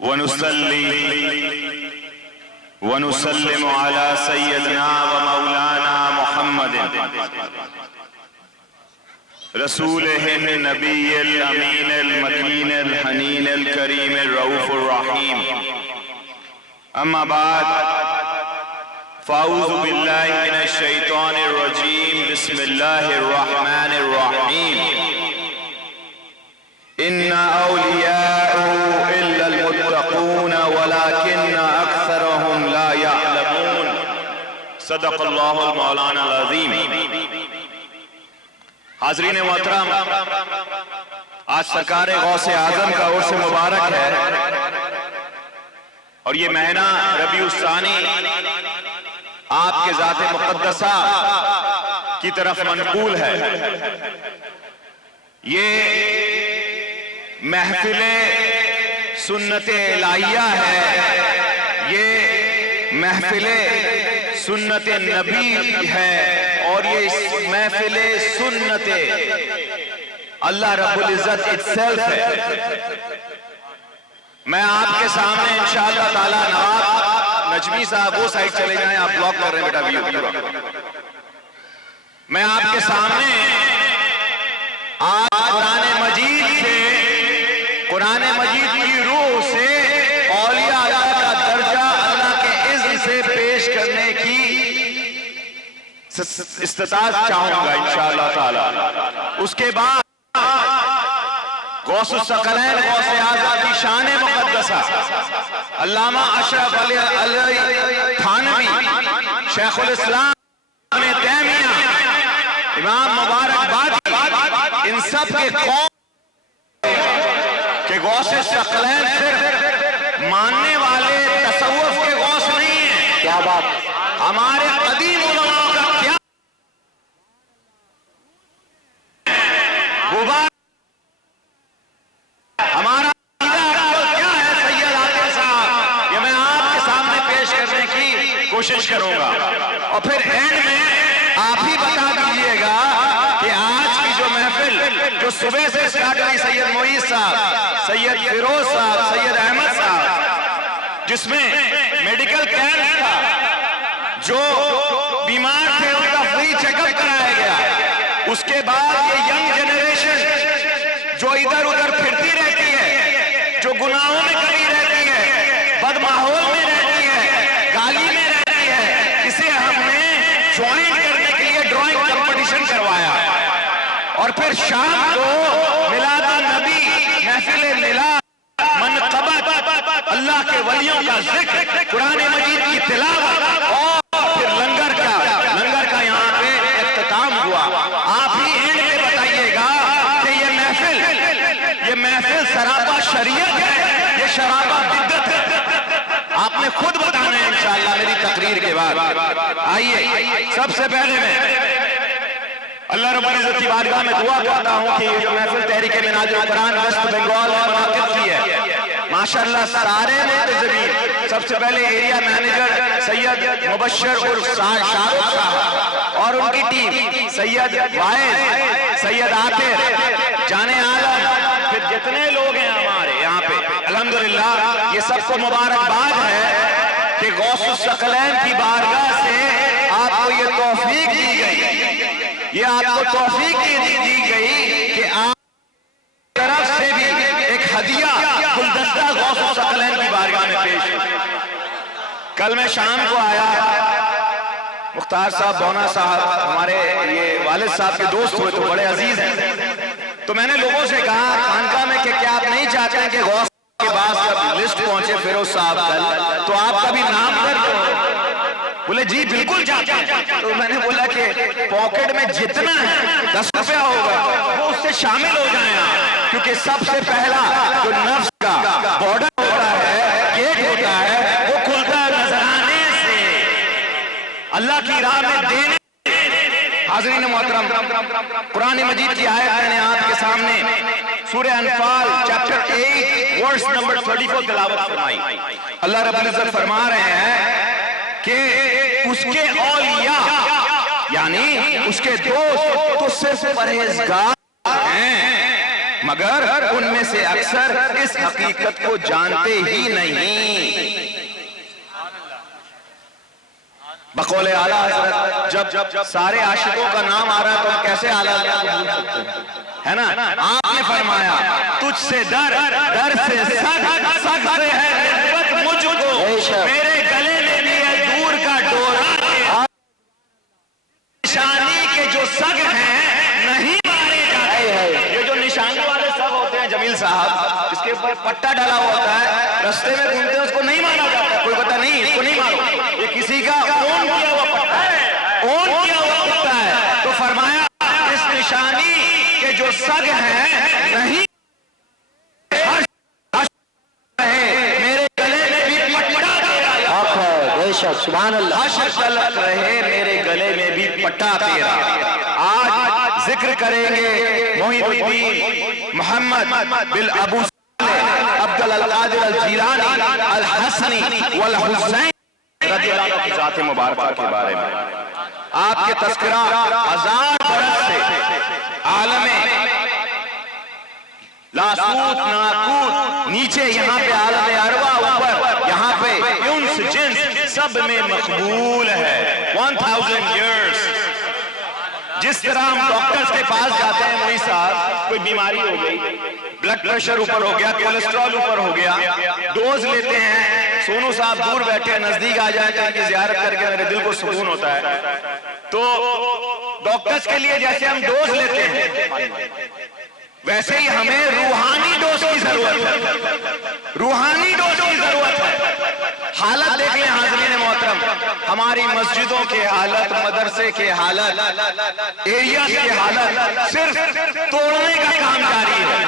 वनुसल्ली वनुसल्लिमु अला सय्यदना व मौलाना मुहम्मदिन रसूलिहिन नबिय्यिल अमीनिल मकीनिल हनीनिल करीमिर रऊफुर रहीम। अम्मा बाद फ़ाऊज़ु बिल्लाहि मिनश शैतानिर रजीम। बिस्मिल्लाहिर रहमानिर रहीम। इन्ना औलियाअहु इल्लल मुत्तक़ून वलाकिन्न अक्सरहुम ला यअलमून। सदक़ल्लाहुल मौलानाल अज़ीम। हाज़रीन मोहतरम, आज सरकार गौसे आज़म का उर्स मुबारक है और ये महीना रबीउस सानी आपके ज़ाते मुक़द्दसा की तरफ मनकूल है। ये महफिले सुन्नते इलाहिया है, ये महफिले सुन्नते नबी है और ये महफिले सुन्नते अल्लाह रब्बुल इज़्ज़त इत्सेल्फ है। मैं आपके सामने इंशाअल्लाह ताला नवाब नजमी साहब वो साइड चले जाएं, आप ब्लॉक कर रहे हैं बेटा व्यू पूरा। मैं आपके सामने आज कुरान मजीद की रूह से औलिया अल्लाह का दर्जा अल्लाह के इज़्न से पेश करने की इस्तिताअत चाहूंगा इंशाअल्लाह ताला। उसके बाद गौसुस सकलैन गौसे आज़म की शान मुक़द्दसा अल्लामा अशरफ अली थानवी, शेखुल इस्लाम इब्न तैमिया, इमाम मुबारक बादी, इन सब के कौल कि गौसे सकलैन सिर्फ मानने वाले तसव्वुफ के गौस नहीं है। क्या बात, हमारे कदीम उलमा का क्या गुबार, हमारा क्या है सैयद आतिफ साहब, ये मैं आपके सामने पेश करने की कोशिश करूंगा और फिर एंड में आप ही बता दीजिएगा कि आज की जो महफिल जो सुबह से स्टार्ट हुई सैयद मोईज साहब, सैयद फिरोज साहब, सैयद अहमद साहब, जिसमें मेडिकल कैंप था, जो बीमार थे उनका फ्री चेकअप कराया गया। उसके बाद ये यंग जनरेशन जो इधर उधर फिरती रहती है, जो गुनाहों में कभी रहती है, बदमाहौल में रहती है, गाली में रहती है, इसे हमने ज्वाइन करने के लिए ड्राइंग कंपटीशन करवाया और फिर शाम को मिलाद नबी महफिल मिलाद मनक़बत अल्लाह के वलियों का जिक्र, कुरान मजीद की तिलावत और फिर लंगर का यहाँ पे इख्तिताम हुआ। आप ही एंड में बताइएगा कि ये महफिल सराबा शरीयत है, ये शराबा बिद्दत है। आपने खुद बताना है इंशाअल्लाह मेरी तकरीर के बाद। आइए, सबसे पहले मैं अल्लाह रब्बुल इज़्ज़त की बारगाह में दुआ करता हूँ कि ये जो महफिल तहरीक मिनाजुल कुरान वेस्ट बंगाल में मुनक़िद की है, माशाअल्लाह सारे मुंतज़मीन, सबसे पहले एरिया मैनेजर सैयद मुबश्शिर उर्फ शाहरुख साहब और उनकी टीम, सैयद वाइज, सैयद आतिर, जाने आलम, फिर जितने लोग हैं हमारे यहाँ पे अल्हम्दुलिल्लाह, ये सबको मुबारकबाद है कि गौसुस सकलैन की बारगाह से आपको ये तौफीक दी गई, ये आपको तौफीक दी गई कि आप तरफ से भी एक हदिया गुलदस्ता गौसुस सकलैन की बारगाह में पेश। कल मैं शाम को आया, मुख्तार साहब बोना साहब हमारे ये वालिद साहब के दोस्त हुए तो बड़े अजीज हैं, तो मैंने लोगों से कहा खानका में कि क्या आप नहीं चाहते हैं कि गौस के बाद जब लिस्ट पहुंचे फिरोज साहब कल तो आपका भी नाम कर दो? बोले जी बिल्कुल चाहते हैं। तो मैंने बोला कि पॉकेट में जितना है 10 रुपया होगा वो उससे शामिल हो जाए आप, क्योंकि सबसे पहला जो नफ्स का बॉर्डर होता है, गेट होता है, वो खुलता है नजराने से, अल्लाह की राह में देने। हाज़रीन मोहतरम, कुरान मजीद की आयत मैंने आपके सामने सूरह अनफाल चैप्टर 8 वर्स नंबर 34 तिलावत फरमाई। अल्लाह रब्बुल इज़्ज़त फरमा रहे हैं कि उसके औलिया यानी उसके दोस्त तो सिर्फ परहेजगार हैं, मगर उनमें से अक्सर इस हकीकत को जानते ही नहीं। बकौले आला हज़रत जब सारे आशिकों का नाम आ रहा है तो हम कैसे आला हज़रत को भूल सकते हैं, है ना? आपने फरमाया तुझसे दर से सख्त से है निस्बत मुझको, मेरे गले में भी है दूर का डोरा, निशानी के जो सग हैं नहीं मारे जाते। ये जो निशानी वाले सग होते हैं जमील साहब, इसके ऊपर पट्टा डाला होता है, रास्ते में घूमते हैं, उसको नहीं मारा जाता। कोई पता नहीं इसको नहीं मारो, ये किसी का ओन किया हुआ पट्टा है, ओन किया हुआ पट्टा है। तो फरमाया इस निशानी के जो सग हैं नहीं मेरे गले में भी पट्टा तेरा, बेशक सुभान अल्लाह, हश्र रहे मेरे गले में भी पट्टा तेरा। आज जिक्र करेंगे मोहिउद्दीन मोहम्मद बिन अबू अब्दुल कादिर अल जीलानी अल हसनी वल हुसैन रज़ियल्लाहु अन्हु की ज़ात मुबारक के बारे में। आपके तस्करा 1000 बरस से आलमे लासूत नाकूत, नीचे यहाँ पे आलमे अरवा, ऊपर यहाँ पे इंस जिन्स सब में मकबूल है। 1000 years। जिस तरह हम डॉक्टर्स के पास जाते हैं, मोई साहब कोई बीमारी हो गई, ब्लड प्रेशर ऊपर हो गया, कोलेस्ट्रॉल ऊपर हो गया, डोज लेते हैं। सोनू साहब दूर बैठे हैं, नजदीक आ जाए तो इनकी ज़ियारत करके मेरे दिल को सुकून होता है। तो डॉक्टर्स के लिए जैसे हम डोज लेते हैं, वैसे ही हमें रूहानी डोज की जरूरत है, रूहानी डोज की जरूरत है। हालत देख लें हाज़रीन मोहतरम, हमारी मस्जिदों के हालत, मदरसे के हालत, एरिया के हालत, सिर्फ तोड़ने का काम जारी है।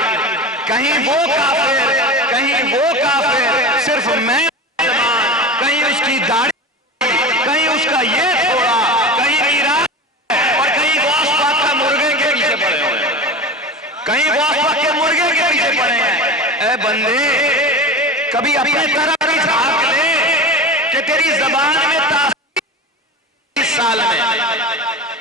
कहीं वो काफिर, कहीं वो काफिर, सिर्फ मैं कहीं उसकी दाढ़ी, कहीं उसका ये थोड़ा, कहीं मीरा, और कहीं गौस पाक का मुर्गे के पीछे पड़े हुए हैं, कहीं गौस पाक के मुर्गे के पीछे पड़े हैं। ए बंदे, कभी अपने तरफ भी झांक ले कि तेरी जबान में तासीर, इस साल में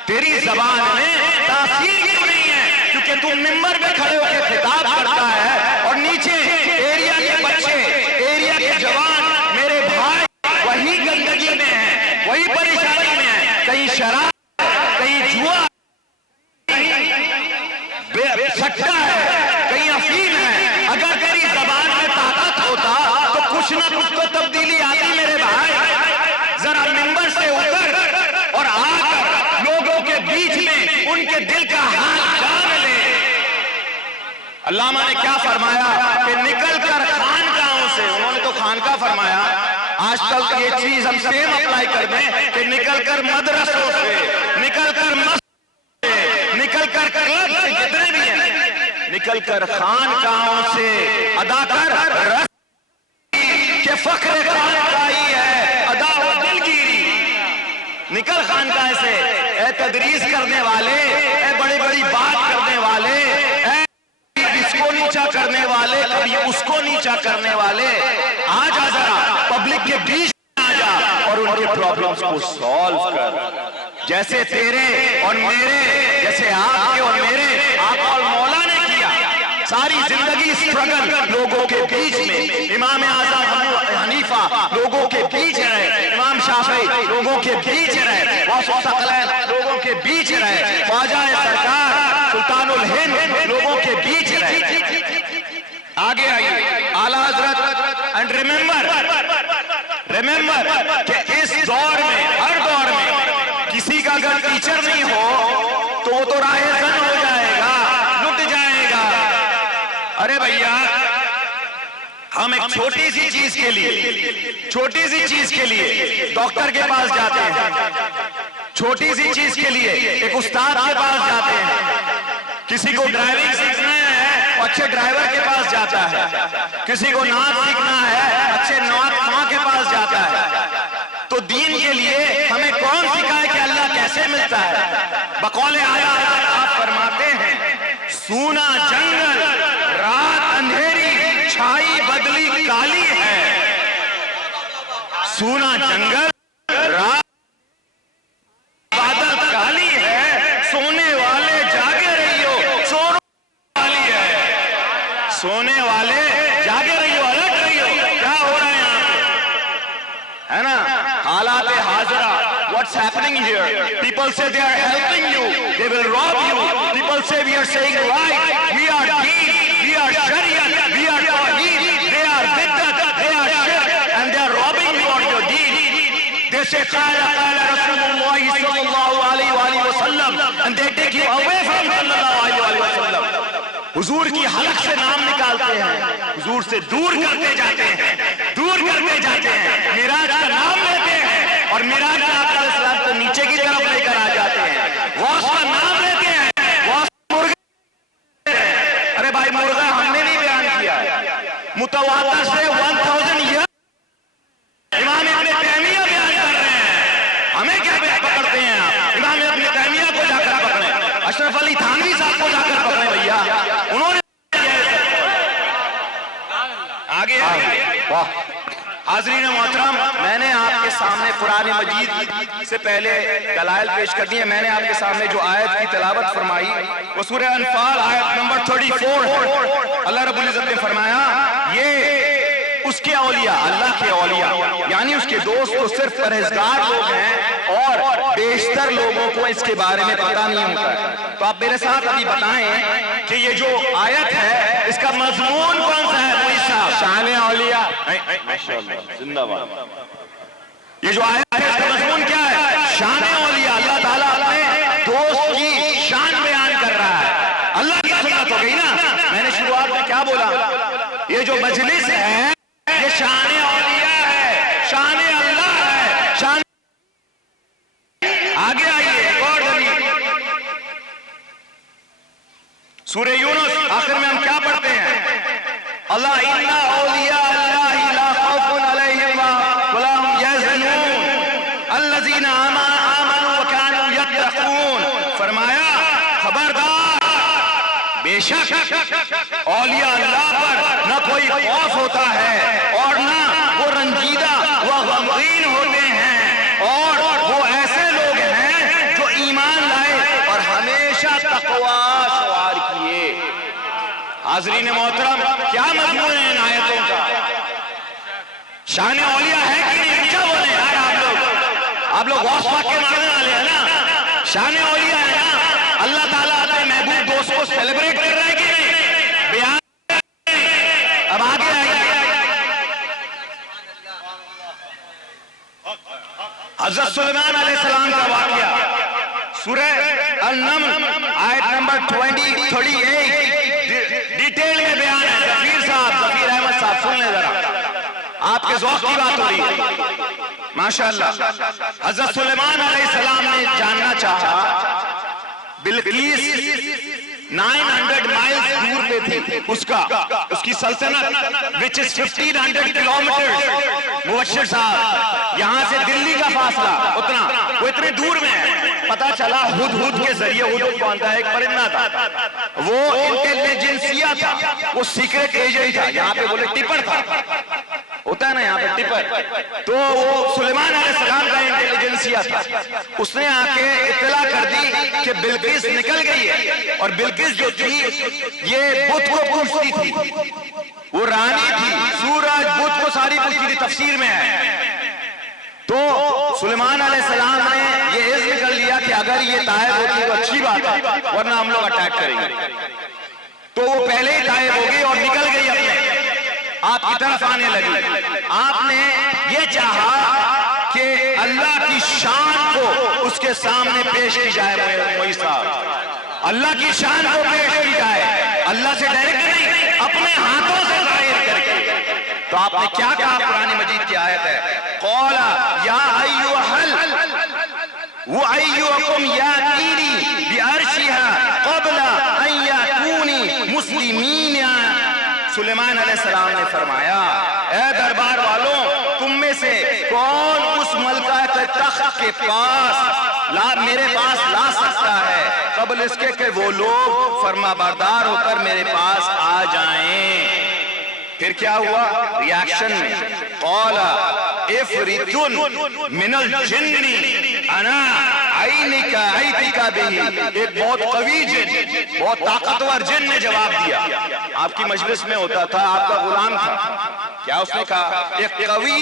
तेरी जबान में तासीर क्यों नहीं है? क्योंकि तू मिंबर में खड़े होकर खिताब करता है और नीचे एरिया के बच्चे, एरिया के जवान, मेरे भाई वही गंदगी में है, वही परेशानी में है। कहीं शराब, कहीं जुआ, सट्टा है, कहीं अफीम है। अगर तेरी जबान में ताकत होता तो कुछ ना कुछ तो तब्दीली आती मेरे भाई। जरा मिंबर से उतर और आकर लोगों के बीच में उनके दिल का हाल जान ले। अल्लामा ने क्या फरमाया कि निकल कर खानकाहों से, उन्होंने तो खानका फरमाया, आजकल ये चीज हम सेम अप्लाई कर दें कि निकल कर मदरसों से, निकल कर मस्जिद से, निकल कर क्लब से, जितने भी हैं, निकल कर खानकाहों से अदा कर रस के फख्र खानकाही है अदा व दिलगिरी। निकल खानकाह से, ए तदरीस करने वाले, ए बड़ी बड़ी बात करने वाले, इसको नीचा करने वाले, कभी उसको नीचा करने वाले, आ जा जरा पब्लिक के बीच में आ जा और उनके प्रॉब्लम्स को सॉल्व कर। जैसे तेरे और मेरे, जैसे आपके और मेरे आका और मौला ने किया, सारी जिंदगी स्ट्रगल लोगों के बीच में। इमाम आज़म अबू हनीफा लोगों के बीच रहे, इमाम शाफी लोगों के बीच रहे, गौसुल सकलैन लोगों के बीच रहे, ख्वाजा सरकार सुल्तानुल हिंद लोगों के बीच रहे। आगे आइए आला हजरत। एंड रिमेंबर कि इस दौर में, हर दौर में किसी का अगर टीचर नहीं हो तो वो तो राहे जन हो जाएगा, लुट जाएगा। अरे भैया, हम एक छोटी सी चीज के लिए, छोटी सी चीज के लिए डॉक्टर के पास जाते हैं, छोटी सी चीज के लिए एक उस्ताद के पास जाते हैं। किसी को ड्राइविंग सीखना है, अच्छे ड्राइवर के पास जाता है। किसी को नाच सीखना है, अच्छे नाच के पास जाता है। तो दीन के लिए हमें कौन सिखाए कि अल्लाह कैसे मिलता है? बकौले आया आप फरमाते हैं, सूना जंगल रात अंधेरी, छाई बदली काली है। सूना जंगल रात बादल काली है, सोने वाले जागे रहियो, चोरों वाली है। what's happening here? People say they are helping you, they will rob you. People say we are saying right, we are deen, we are shariat, we are tawheed. They are bid'at, they are shirk, and they are robbing you of your deen. They say qala Rasulullah sallallahu alaihi wasallam, and they take you away from sallallahu alaihi wasallam. हुजूर की हलक से नाम निकालते हैं, हुजूर से दूर करते जाते हैं, दूर करते जाते हैं। मिराज का नाम लेते हैं और मिराज का आका अलैहिस्सलाम को नीचे की तरफ लेकर आ जाते हैं। गौस का नाम लेते हैं, गौस मुर्गा। अरे भाई मुर्गा हमने नहीं बयान किया, मुतवातिर से 1000 ईयर इमाम इब्ने तैमिया बयान कर रहे हैं। हमें क्या पकड़ते हैं आप? इमाम इब्ने तैमिया को जाकर पकड़े, अशरफ अली थानवी साहब को जाकर पकड़े भैया, उन्होंने आगे वाह। हाज़रीन मोहतरम, मैंने आपके सामने कुरान मजीद से पहले दलाइल पेश कर दिए। मैंने आपके सामने जो आयत की तिलावत फरमाई वो सूरह अनफाल आयत नंबर 34 है। अल्लाह रब्बुल इज्जत ने फरमाया ये उसके औलिया, अल्लाह के औलिया यानी उसके दोस्त तो सिर्फ परहेजगार लोग हैं और बेशतर लोगों को इसके बारे में पता नहीं होता है। तो आप मेरे साथ अभी बताएं कि ये जो आयत है इसका मजमून कौन सा है? शान औलिया। माशाअल्लाह, जिंदाबाद। ये जो आयत है इसका मजमून क्या है? शान औलिया। अल्लाह ताला अपने दोस्त की शान बयान कर रहा है। अल्लाह की सुन्नत हो गई ना। मैंने शुरुआत में क्या बोला? ये जो मजलिस है ये शान औलिया है, शान अल्लाह है, शान। आगे आइए एक और दलील, सूरह यूनुस आखिर में हम क्या पढ़ते हैं? अल्लाह इन्ना औलिया अल्लाहि ला खौफुन अलैहिम वला हुम यहज़नून अल्लज़ीना आमनू व कानू यत्तक़ून। फरमाया खबरदार, बेशक औलिया अल्लाह पर न कोई खौफ होता है और न वो रंजीदा व गमगीन होते हैं, और वो ऐसे लोग हैं जो ईमान लाए और हमेशा तक़वा सवार किए। हाज़रीन मोहतरम, क्या मजमून है इन आयतों का? शान औलिया है कि नहीं? क्या बोले यार आप लोग गौस पाक के मानने वाले हैं ना? शान औलिया है ना? अल्लाह ताला अपने महबूब दोस्त को सेलिब्रेट कर रहा है कि नहीं? बयान। अब आगे आइए, हज़रत सुलेमान अलैहिस्सलाम का वाक़या सूरह अन-नम्ल आयत नंबर 38 डिटेल में बयान है। जफीर अहमद साहब सुन ले जरा, आपके ज़ौक़ की बात हो रही है। माशाअल्लाह। हज़रत सुलेमान अलैहिस्सलाम ने जानना चाहा, बिल्कीस 900 माइल्स दूर पे थी उसकी सल्तनत, विच इज 1500 किलोमीटर। मुबश्शिर साहब, यहां से दिल्ली का फासला उतना, वो इतने दूर में है। पता चला हुदहुद के जरिए, हुदहुद कौन था? एक परिंदा था, वो इंटेलिजेंसिया था, वो सीक्रेट एजेंट था। यहाँ पे बोले टिपर था, होता है ना यहाँ पे टिपर। तो वो सुलेमान अलैहिस्सलाम का इंटेलिजेंसिया था। उसने आके इत्तला कर दी कि बिल्किस निकल गई है, और बिल्किस जो थी ये बुत को पूछती थी, वो रानी थी, सूरज बुत को सारी पूछती थी, तफसीर में है। तो सुलेमान अलैहिस्सलाम ने ये इज़्म कर लिया कि अगर ये तायब होती तो अच्छी बात है, वरना हम लोग अटैक करेंगे। तो वो पहले ही तायब हो गई और निकल गई, अपने आपकी तरफ आने लगी। आपने ये चाहा कि अल्लाह की शान को उसके सामने पेश की जाए। मोई साहब, अल्लाह की शान को पेश की जाए, अल्लाह से डायरेक्ट नहीं, अपने हाथों से जाहिर करके। तो आपने क्या कहा? कुरान मजीद की आयत है, क़ौला या अय्युहल व अय्युकुम यातीनी बिअर्शिहा क़ब्ला अन याकूनी मुस्लिमीन। सुलेमान अलैहिस्सलाम ने फरमाया, ए दरबार वालों, तुम में से कौन उस मलका के तख्त के पास मेरे पास ला सकता है कबल इसके कि वो लोग फरमाबरदार होकर मेरे पास आ जाएं। फिर क्या हुआ? रिएक्शन में क़ौला इफ़रितुन मिनल जिन्नी अना आइनिका आइतिका बिही। एक बहुत कवी जिन, बहुत ताकतवर जिन ने जवाब दिया। आपकी मजलिस में होता था, आपका गुलाम था, क्या उसने कहा? एक कवि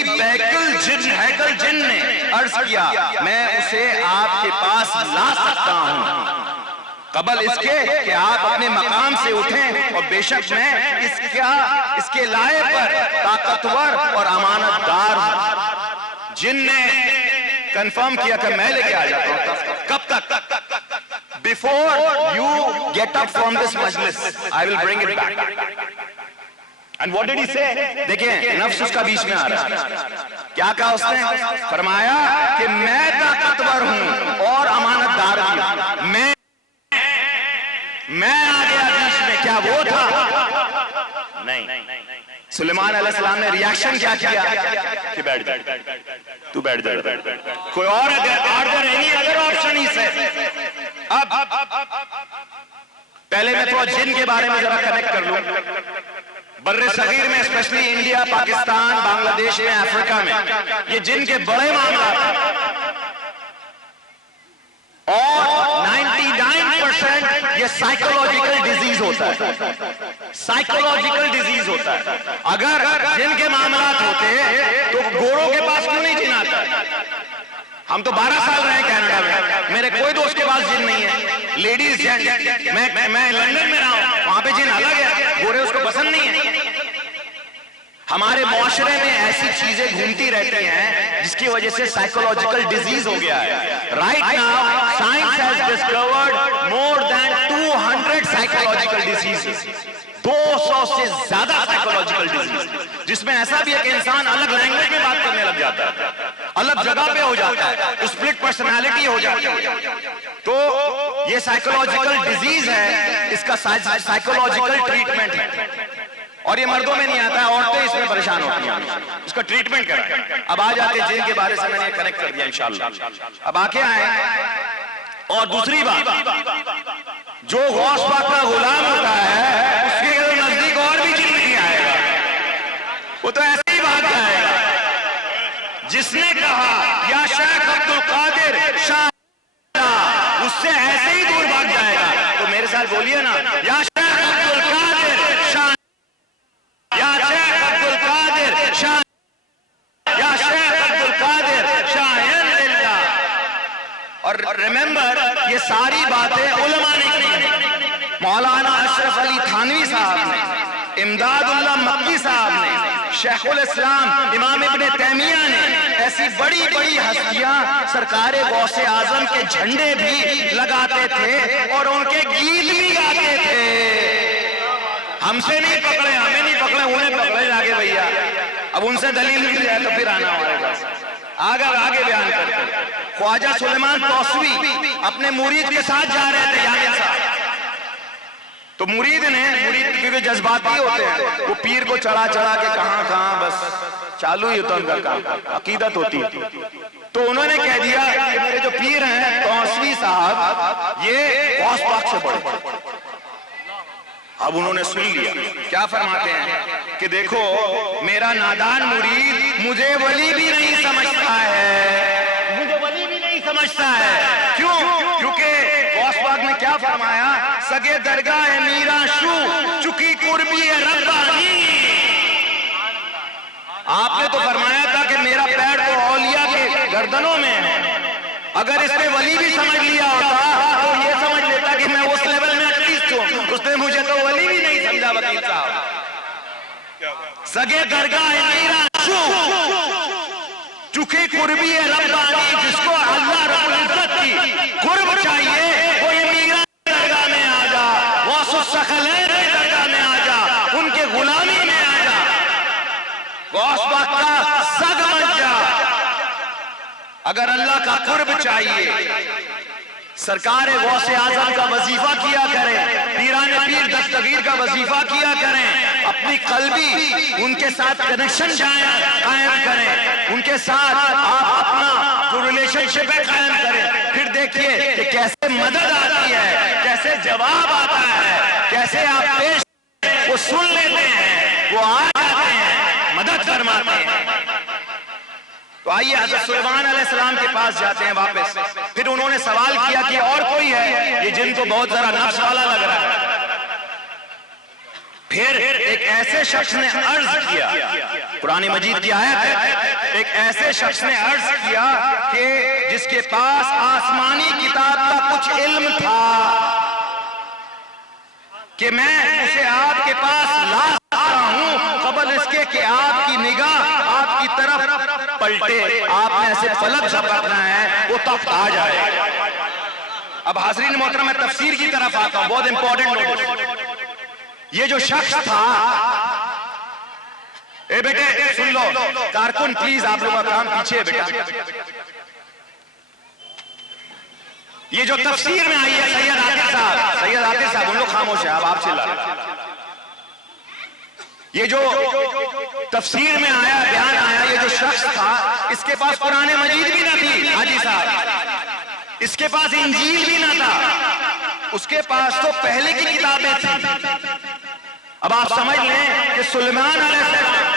हैकल जिन ने अर्ज किया, मैं उसे आपके पास ला सकता हूं कबल इसके कि आप अपने मकाम से उठें, और बेशक मैं इसके लाए पर ताकतवर और अमानतदार हूं। जिन ने कंफर्म किया कि मैं लेके आ जाता हूं। कब तक? Before you get up from this Majlis I will bring it back. And what did he say? देखिए, नफ्स उसका बीच में आ रहा है। क्या कहा उसने? फरमाया कि मैं ताकतवर हूं और अमानतदार भी। मैं आ गया बीच में। क्या वो था? नहीं। सुलेमान अलैहिस्सलाम ने रिएक्शन क्या किया कि बैठ जा, तू बैठ जा, कोई और अदर ऑप्शन ही से। अब पहले मैं थोड़ा जिन के बारे में जरा कनेक्ट कर लूं। बर्रे सगीर में, स्पेशली इंडिया, पाकिस्तान, बांग्लादेश में, अफ्रीका में, ये जिन के बड़े मामला और 99% ये साइकोलॉजिकल डिजीज होता है। साइकोलॉजिकल डिजीज होता है। अगर जिन के मामला होते तो गोरों के पास क्यों नहीं जिन आता? हम तो 12 साल रहे कनाडा में, मेरे कोई दोस्त के पास जिन नहीं है। लेडीज जेंट, मैं लंदन में रहा हूं, वहां पे जिन अलग है, गोरे उसको पसंद नहीं है। हमारे मुआशरे में ऐसी चीजें घूमती रहती हैं जिसकी वजह से साइकोलॉजिकल डिजीज हो गया है। Right now science has discovered more than 200 psychological diseases. 200 से ज्यादा साइकोलॉजिकल डिजीज, जिसमें ऐसा भी है कि इंसान अलग लैंग्वेज में बात करने लग जाता है, अलग जगह पे हो जाता है, स्प्लिट पर्सनालिटी हो जाती है। तो ये साइकोलॉजिकल डिजीज है, इसका साइकोलॉजिकल ट्रीटमेंट है और ये मर्दों में नहीं आता है, औरतें इसमें परेशान होती हैं। इसका ट्रीटमेंट कराएं। अब आ जाते जिन के बारे से मैंने कनेक्ट कर दिया इंशाल्लाह। अब आके आए और दूसरी बात, जो गौस पाक का गुलाम होता है उसके नजदीक और भी जिन नहीं आएगा, वो तो ऐसे ही भाग जाएगा। जिसने कहा या शेख अब्दुल कादिर शाह, उससे ऐसे ही दूर भाग जाएगा। तो मेरे साथ बोलिए ना, या शेख अब्दुल कादिर शाह, या शेख अब्दुल कादिर शाह, या शेख अब्दुल कादिर शाहिन लिल्लाह। और रिमेंबर, ये सारी बातें उलमा ने की। मौलाना अशरफ अली थानवी साहब ने, इमदादुल्लाह मक्की साहब ने, शेखुल इस्लाम इमाम इब्ने तैमिया ने, ऐसी बड़ी बड़ी हस्तियां सरकारे गौसे आजम के झंडे भी लगाते थे और उनके गीत भी गाते थे। हमसे नहीं पकड़े, हमें नहीं पकड़े, उन्हें पकड़े जाके भैया। अब उनसे दलील मिल जाए तो फिर आना हमारे पास। आगे बयान करते। ख्वाजा सुलेमान तौसवी अपने मुरीद के साथ जा रहे थे यामिन साहब। तो मुरीद क्योंकि जज्बाती होते हैं, वो पीर को चढ़ा के कहां बस चालू ही होता उनका काम, अकीदत होती है। तो उन्होंने कह दिया कि मेरे जो पीर हैं तौसवी साहब, ये गौस पाक से बड़े। अब उन्होंने सुन लिया, क्या फरमाते हैं कि देखो, मेरा नादान मुरीद मुझे वली भी नहीं समझता है, मुझे वली भी नहीं समझता है। क्यों? क्योंकि गौस पाक ने क्या फरमाया, सगे दरगाह है मीरा शू, चुकी कुर्बी है रब्बानी। आपने तो फरमाया था कि मेरा पैर तो औलिया के गर्दनों में है। अगर इसने वली भी समझ लिया होता तो ये समझ लेता कि मैं उस लेवल में एटलीस्ट हूं। उसने मुझे तो वली भी नहीं समझा वकील साहब। सगे दरगाह है मीरा शू, चुकी कुर्बी है रब्बानी। जिसको अल्लाह रब्बुल इज्जत की कुर्ब चाहिए वो ये मीरा दरगाह में आ जा, गौसुस सखलैन की दरगाह में आ जा, उनके गुलामी में आ जा, गौस पाक का सग मत जा। अगर अल्लाह का कुर्ब चाहिए, सरकार गौसे आजम का वजीफा किया करें, पीराने पीर दस्तगीर का वजीफा किया करें, अपनी कल्बी उनके साथ कनेक्शन कायम करें, उनके साथ आप अपना जो रिलेशनशिप है कायम करें। फिर देखिए कि कैसे मदद आती है, कैसे जवाब आता है, कैसे आप पेश वो सुन लेते हैं, वो आ जाते हैं, मदद फरमाते हैं। तो आइए हज़रत सुलेमान अलैहिस्सलाम के पास जाते हैं वापस। फिर उन्होंने सवाल किया कि और कोई है? ये जिन तो बहुत जरा नफ्स वाला लग रहा है। फिर एक ऐसे शख्स ने अर्ज किया कुरान मजीद की आयत है, एक ऐसे शख्स ने अर्ज किया कि जिसके पास आसमानी किताब का कुछ इल्म था कि मैं उसे आपके पास ला सकता हूं कबल इसके कि आपकी निगाह आपकी तरफ पलटे, आपने ऐसे पलक झपकना है वो तख्त आ जाए। अब हाज़रीन मोहतरम मैं तफसीर की तरफ आता हूं, बहुत इंपॉर्टेंट नोटिस। ये जो शख्स था, ए बेटे सुन लो, कारकुन प्लीज आप लोगों का काम पीछे है बेटा। ये जो तफसीर में आई है सैयद आतिफ साहब, उन लोग खामोश है, अब आप चिल्ला रहे। ये जो तफसीर में आया, बयान आया, ये जो शख्स था इसके पास कुरान मजीद भी ना थी हाजी साहब, इसके पास इंजील भी ना था, उसके पास तो पहले की किताबें थी। अब आप समझ लें कि सुलेमान अलैहिस्सलाम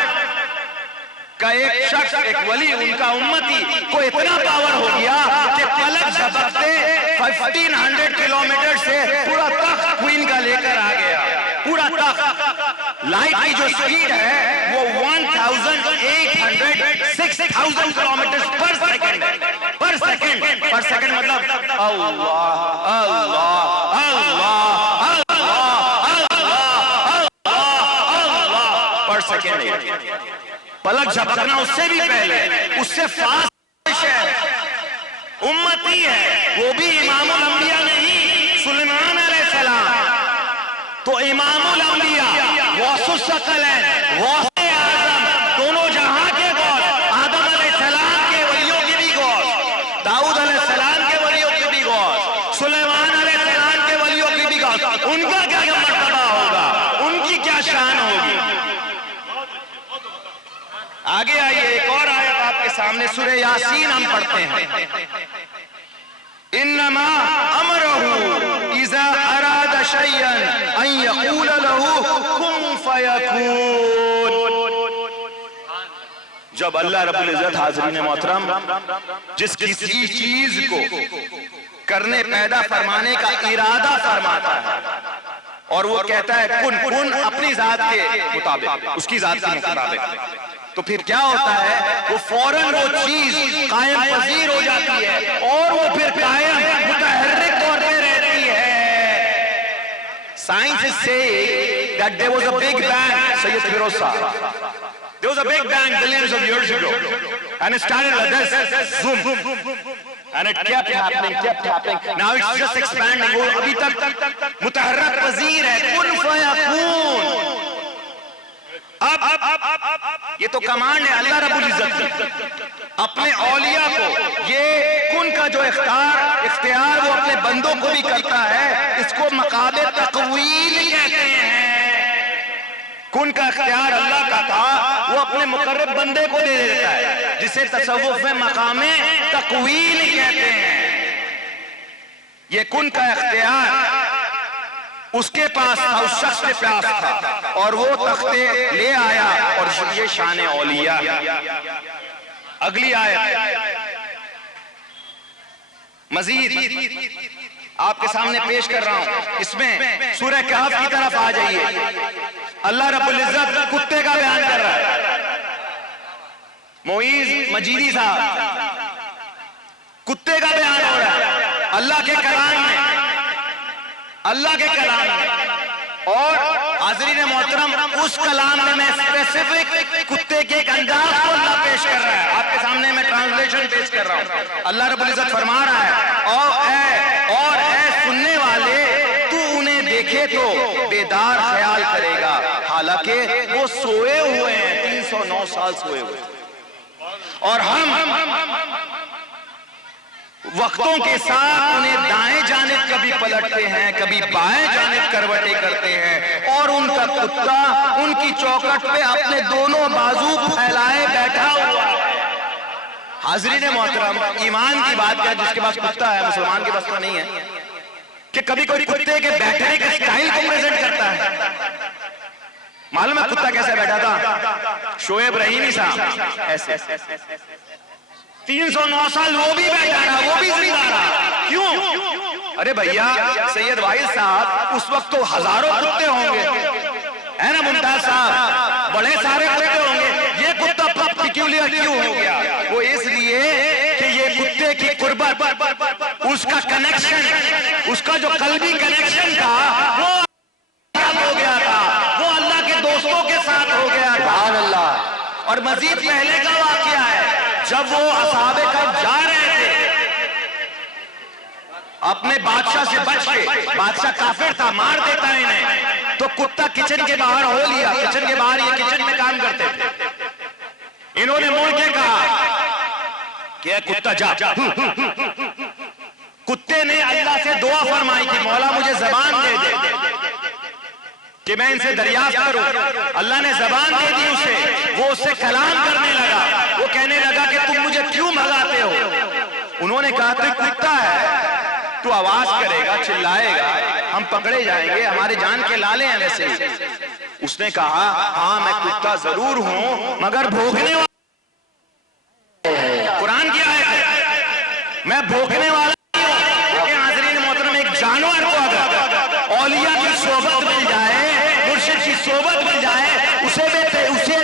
का एक शख्स, एक वली, उनका उम्मती को इतना पावर हो गया कि पलक झपकते 1500 किलोमीटर से पूरा तख्त क्वीन का लेकर आ गया। पूरा तख्त, लाइट की जो स्पीड है वो 1800 6000 किलोमीटर पर सेकंड मतलब अल्लाह अल्लाह अल्लाह अल्लाह अल्लाह पर सेकंड। पलक झपकना उससे भी पहले, उससे फास्ट है, उम्मती है, वो भी इमामुल अंबिया नहीं, सुलेमान अलैहिस्सलाम। तो इमामुल अंबिया, गौसुस सकलैन, गौसे आज़म, दोनों जहां के गौस, आदम अलैहिस्सलाम के वलियों की भी गौस, दाऊद अलैहिस्सलाम के वलियों की भी गौस, सुलेमान अलैहिस्सलाम के वलियों की भी गौस, उनका क्या मर्तबा होगा, उनकी क्या शान होगी। आगे आइए, एक और आयत आपके सामने, सूरह यासीन हम पढ़ते हैं। इन्नमा अमरहु इज़ा अरादा शैयन अन यक़ूल लहू कुन फयकून। जब अल्लाह रब्बुल इज़्ज़त हाज़रीन मोहतरम जिस किसी चीज को करने, पैदा फरमाने का इरादा फरमाता है और वो कहता है कुन, कुन अपनी जात के मुताबिक, उसकी जात के मुताबिक, तो फिर क्या होता है, वो फौरन वो चीज कायम पजीर हो जाती है और वो फिर कायम मुतहर्रिक तौर पे रहती है। Science is saying that there was a big bang, Syed Firoz साहब, there was a big bang billions of years ago and it started like this, zoom, and it kept happening, now it's just expanding, वो अभी तक मुतहर्रिक पजीर है, कुन फयकून। अब ये तो command है अल्लाह रब्बुल इज़्ज़त अपने औलिया को, ये कुन का जो इख्तियार वो अपने बंदों को भी करता है, इसको मकामे तक़वील कहते हैं। कुन का इख्तियार अल्लाह का था, वो अपने मुकर्रब बंदे को दे देता है, जिसे तसव्वुफ में मकामे तक़वील कहते हैं। ये कुन का इख्तियार उसके पास था, उस शख्स के पास था, और वो तख्ते ले आया, और ये शान औलिया। अगली आयत मजीद आपके सामने पेश कर रहा हूं, इसमें सूरह कहफ की तरफ आ जाइए। अल्लाह रब्बुल इज़्ज़त कुत्ते का बयान कर रहा है, मोईज मजीदी साहब, कुत्ते का बयान हो रहा है अल्लाह के कलाम में, अल्लाह के कलाम में। और हाज़रीन मोहतरम, उस कलाम में मैं स्पेसिफिक कुत्ते के एक अंदाज को अल्लाह पेश कर रहा है, आपके सामने मैं ट्रांसलेशन पेश कर रहा हूं। अल्लाह रब्बुल इज़्ज़त फरमा रहा है, और ऐ सुनने वाले, तू उन्हें देखे तो बेदार ख्याल करेगा, हालांकि वो सोए हुए हैं, 309 साल सोए हुए, और हम वक्तों के साथ उन्हें दाएं जानिब कभी पलटते हैं, कभी बाएं जानिब करवटें करते हैं, और उनका कुत्ता उनकी चौखट पे अपने दोनों बाजू फैलाए बैठा हुआ है। हाज़रीन मोहतरम, ईमान की बात है, जिसके पास कुत्ता है, मुसलमान के पास तो नहीं है, कि कभी कोई कुत्ते के बैठने के स्टाइल को प्रेजेंट करता है। मालूम है कुत्ता कैसे बैठा था? शोएब रहीमी साहब ऐसे 309 साल वो भी बैठा रहा, वो भी जिंदा रहा। क्यों? अरे भैया सैयद वाइज साहब, उस वक्त तो हजारों कुत्ते होंगे, है ना मुमताज साहब, बड़े सारे कुत्ते होंगे, ये तस्लिया क्यों हो गया? वो इसलिए कि ये कुत्ते की कुर्बत, उसका कनेक्शन, उसका जो कल्बी कनेक्शन था वो हो गया था, वो अल्लाह के दोस्तों के साथ हो गया था। सुभान अल्लाह। और मजीद पहले का वाकया है, जब वो असहाबे कफ जा रहे थे अपने बादशाह से बच के, बादशाह काफिर था, मार देता है इन्हें, तो कुत्ता किचन के बाहर हो लिया। किचन के बाहर, ये किचन में काम करते थे। इन्होंने मुड़ के कहा कि कुत्ता जा। कुत्ते ने अल्लाह से दुआ फरमाई कि मौला मुझे जबान दे दे कि मैं इनसे दरियाफ्त करूं। अल्लाह ने जबान दे दी उसे, वो उससे कलाम करने लगा। वो कहने लगा कि तुम मुझे क्यों भगाते हो? उन्होंने कहा तू कुत्ता है, तू आवाज करेगा, चिल्लाएगा, हम पकड़े जाएंगे, हमारे जान के लाले हैं वैसे ही। उसने कहा हाँ मैं कुत्ता जरूर हूं मगर भोंकने वाला, कुरान की आयत है, मैं भोंकने वाला नहीं हूं। हाज़रीन मोहतरम, एक जानवर को अगर औलिया की सोबत मिल जाए, मुर्शिद की सोबत मिल जाए, उसे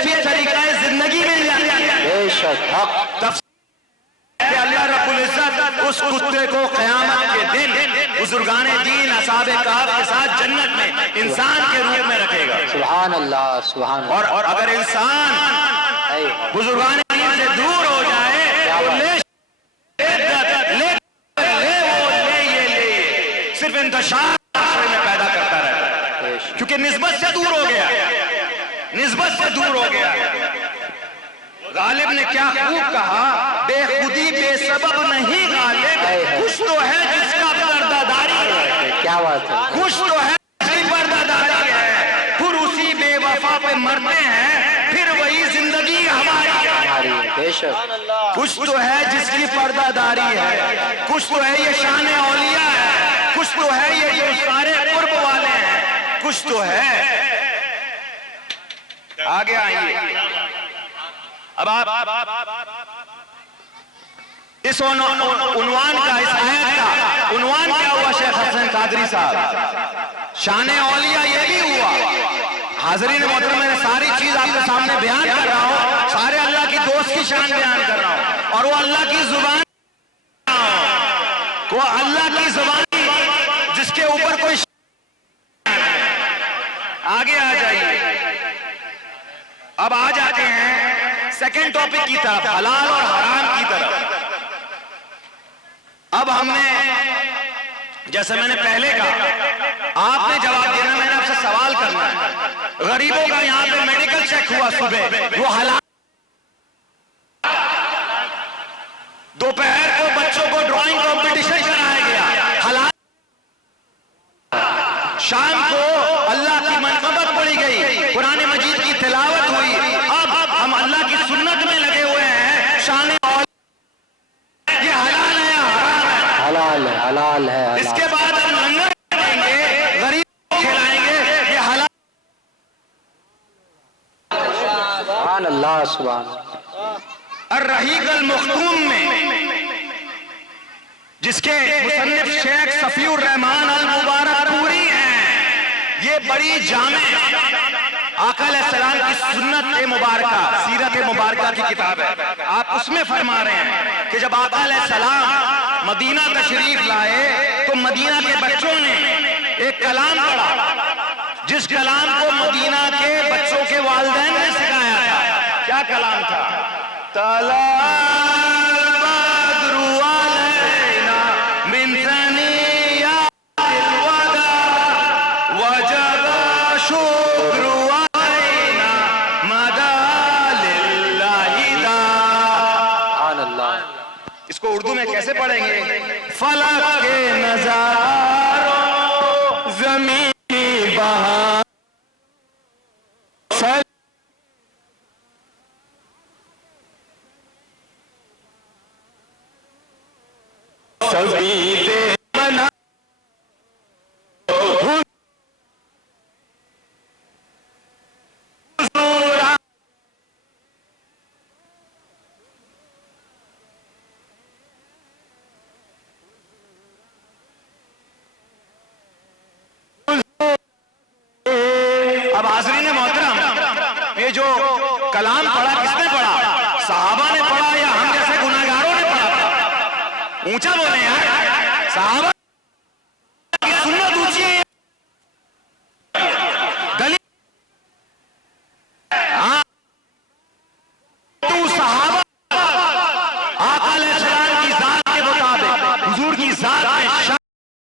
भी तरीका जिंदगी मिल जाए। बेशक अल्लाह रब्बुल इज्जत उस कुत्ते को क़यामत के दिन बुजुर्गाने दीन असहाबे कहफ के साथ जन्नत में इंसान के रूप में रखेगा। सुभान अल्लाह, सुभान अल्लाह। और अगर इंसान बुजुर्गाने दीन से दूर हो जाए तो ले सिर्फ इंतशार में पैदा करता रहता है, क्योंकि निस्बत से दूर हो गया, निस्बत से दूर हो गया। गालिब ने क्या खूब कहा, बेखुदी बेसबब नहीं गालिब, कुछ तो है जिसका पर्दादारी है। क्या बात है, कुछ तो है जिसकी पर्दादारी है। फिर उसी बेवफा पे मरते हैं, फिर वही जिंदगी हमारी। बेशक कुछ तो है जिसकी पर्दादारी है, कुछ तो है ये शान औलिया है, कुछ तो है ये जो सारे कुर्ब वाले हैं, कुछ तो है। आगे आइए। अब आप इस उन्वान का, इस आयत का उन्वान क्या हुआ शेख हसन कादरी साहब? शान औलिया ये भी हुआ। हाज़रीन मोहतरम, मैं सारी चीज आपके सामने बयान कर रहा हूँ, सारे अल्लाह की दोस्त की शान बयान कर रहा हूँ, और वो अल्लाह की जुबान, वो अल्लाह की जुबान जिसके ऊपर कोई। आगे आ जाइए। अब आ जाते हैं सेकंड टॉपिक की तरफ, हलाल और हराम की तरफ। अब हमने, जैसे मैंने पहले कहा, आपने जवाब देना, मैंने आपसे सवाल करना है। गरीबों का यहाँ पे मेडिकल चेक हुआ सुबह, वो हलाल। दोपहर को बच्चों को ड्राइंग कंपटीशन कराया गया, हलाल। शाम को अल्लाह की मनक़बत पढ़ी गई, कुरान मजीद की तिलावत हुई। अब हम अल्लाह की सुन्नत में लगे हुए हैं। शान ये हलाल है या हराम है? हलाल है, हलाल है। इसके बाद हम लंगर करेंगे, गरीब को खिलाएंगे, ये हलाल। सुभान अल्लाह, सुभान। अर्रहीक़ अल मख्तूम में, जिसके मुसन्निफ शेख सफीउर रहमान अल मुबारक पूरी हैं, ये बड़ी जामे आका अलैहिस्सलाम की सुन्नत मुबारका, सीरत मुबारका की किताब है। आप उसमें फरमा रहे हैं कि जब आका अलैहिस्सलाम मदीना तशरीफ लाए तो मदीना के बच्चों ने एक कलाम पढ़ा, जिस कलाम को मदीना के बच्चों के वालिदैन ने सिखाया था। क्या कलाम था? तला इसको उर्दू में कैसे पढ़ेंगे? फलक के नजारों जमीनी बहार सभी दे बना अब हाज़रीन मोहतरम, ये जो कलाम पढ़ा किसने पढ़ा? साहबा ने पढ़ा या हम जैसे गुनाहगारों ने पढ़ा? ऊंचा बोले यार। साहबा